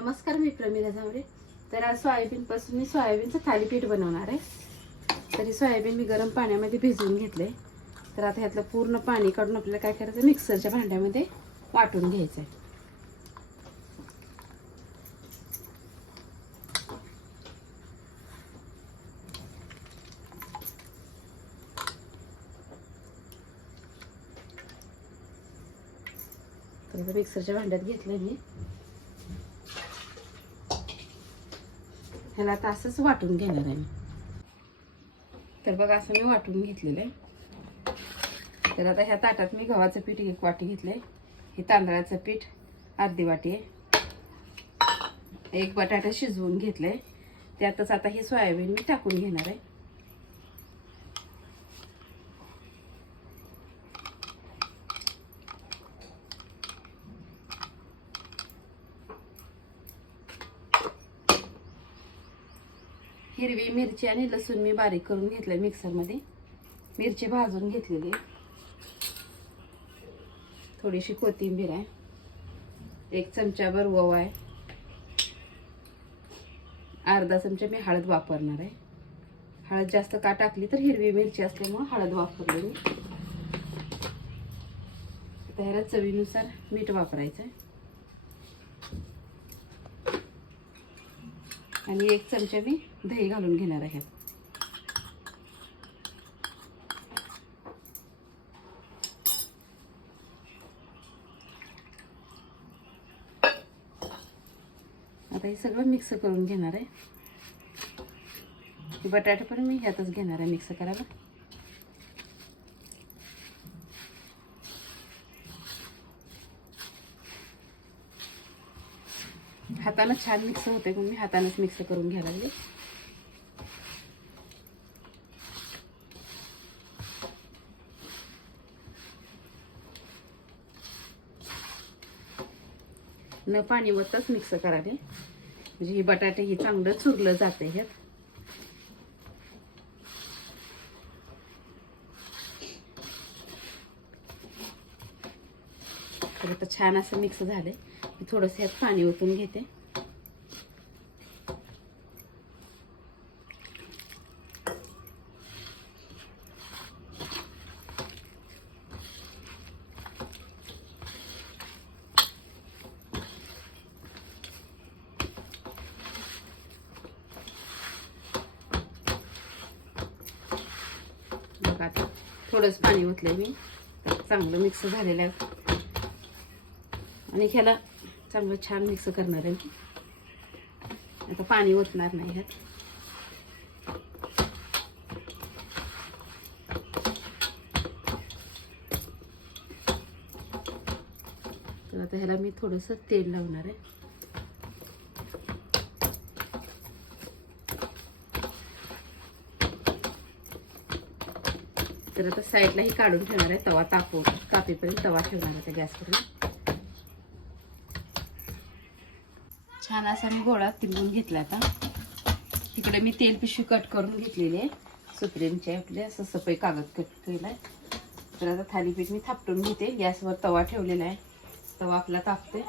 नमस्कार मी प्रमिला झावरे. तर आज सोयाबीनपासून मी सोयाबीनचं थालीपीठ बनवणार आहे. तरी सोयाबीन मी गरम पाण्यामध्ये भिजवून घेतले तर आता ह्यातलं पूर्ण पाणी काढून आपल्याला काय करायचं मिक्सरच्या भांड्यामध्ये वाटून घ्यायचं आहे तर मिक्सरच्या भांड्यात घेतलं मी. ह्याला आता असंच वाटून घेणार आहे मी. तर बघा असं मी वाटून घेतलेलं आहे. तर आता ह्या ताटात मी गव्हाचं पीठ एक वाटी घेतलंय. हे तांदळाचं पीठ अर्धी वाटी आहे. एक बटाटा शिजवून घेतलंय. त्यातच आता हे सोयाबीन मी टाकून घेणार आहे. हिरवी मिरची आणि लसूण मी बारीक करून घेतलं मिक्सरमध्ये. मिरची भाजून घेतलेली थोडीशी कोथिंबीर आहे. एक चमचाभर ओवा आहे. अर्धा चमचा मी हळद वापरणार आहे. हळद जास्त का टाकली तर हिरवी मिरची असल्यामुळे हळद वापरली मी चवीनुसार मीठ वापरायचं आहे आणि एक चमचा मी दही घालून घेणार आहे. आता हे सगळं मिक्स करून घेणार आहे. बटाटे पण मी ह्यातच घेणार आहे मिक्स करायला. हातानं छान मिक्स होते मग मी हातानंच मिक्स करून घ्यायला लागले. न पाणी वतच मिक्स करावे. म्हणजे ही बटाटे ही चांगलं चुरलं जाते ह्यात तर आता छान असं मिक्स झालंय. मी थोडंसं ह्यात पाणी ओतून घेते. बघा आता. थोडंच पाणी ओतलंय मी. चांगलं मिक्स झालेलं आहे. आणि ह्याला चांगलं छान मिक्स करणार आहे मी. आता पाणी ओतणार नाही ह्यात. तर आता ह्याला मी थोडंसं तेल लावणार आहे. तर आता साईडलाही काढून ठेवणार आहे तवा तापवून. तापेपर्यंत तवा ठेवणार आहे गॅसवर छान असा मी गोळा तिंबून घेतला आता. तिकडे मी तेल पिशवी कट करून घेतलेली आहे. आपले असं सफाई कागद कट केला आहे तर आता थालीपीठ मी थापटून घेते. गॅसवर तवा ठेवलेला आहे. तवा आपला तापते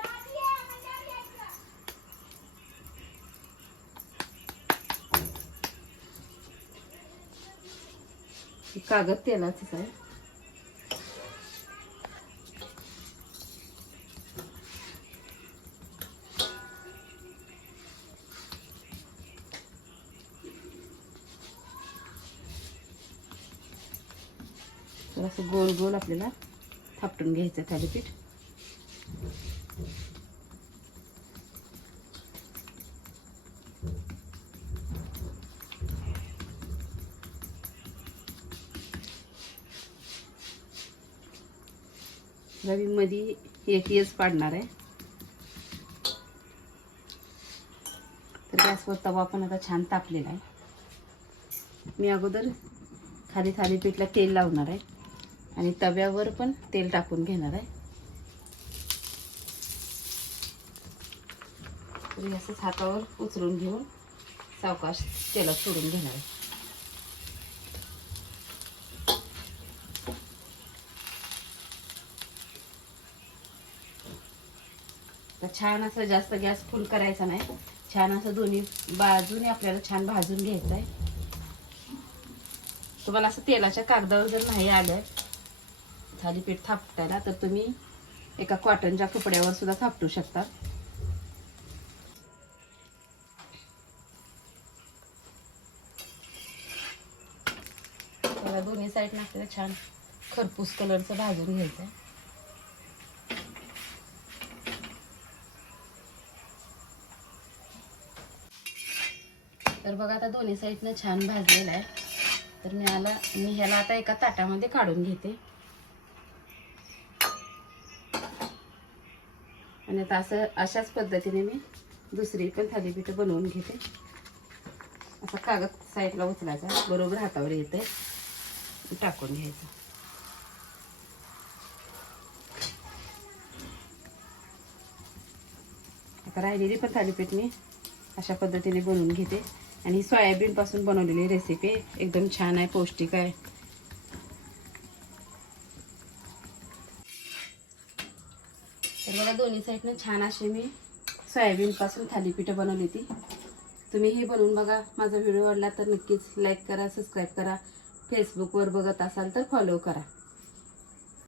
कागद तेलाचंच आहे तर असं गोल गोल आपल्याला थापटून घ्यायचं थालीपीठ. मध्ये एक येस पाडणार आहे. तर गॅसवर तवा पण आता छान तापलेला आहे. मी अगोदर खाली थालीपीठला तेल लावणार आहे आणि तव्यावर पण तेल टाकून घेणार आहे. तर असंच हातावर उचलून घेऊन सावकाश तेलात सोडून घेणार आहे. तर छान असं जास्त गॅस फुल करायचा नाही. छान असं दोन्ही बाजूने आपल्याला छान भाजून घ्यायचं आहे तुम्हाला असं तेलाच्या कागदावर जर नाही आलं थालीपीठ थापटायला तर तुम्ही एका कॉटनच्या कपड्यावर सुद्धा थापटू शकता. दोन्ही साईडने आपल्याला छान खरपूस कलरचं भाजून घ्यायचं आहे तर बघा आता दोन्ही साईडनं छान भाजलेला आहे. तर मी आला मी ह्याला आता एका ताटामध्ये काढून घेते. आणि आता असं अशाच पद्धतीने मी दुसरी पण थालीपीठ बनवून घेते. असा कागद साईडला उचलायचा. बरोबर हातावर येते टाकून घ्यायचं. आता राहिलेली पण थालीपीठ मी अशा पद्धतीने बनवून घेते. आणि ही सोयाबीनपासून बनवलेली रेसिपी एकदम छान आहे पौष्टिक आहे. तर मला दोन्ही साईडनं छान असे मी सोयाबीनपासून थालीपीठं बनवली ती तुम्ही हे बनवून बघा. माझा व्हिडिओ आवडला तर नक्कीच लाईक करा सबस्क्राईब करा. फेसबुकवर बघत असाल तर फॉलो करा.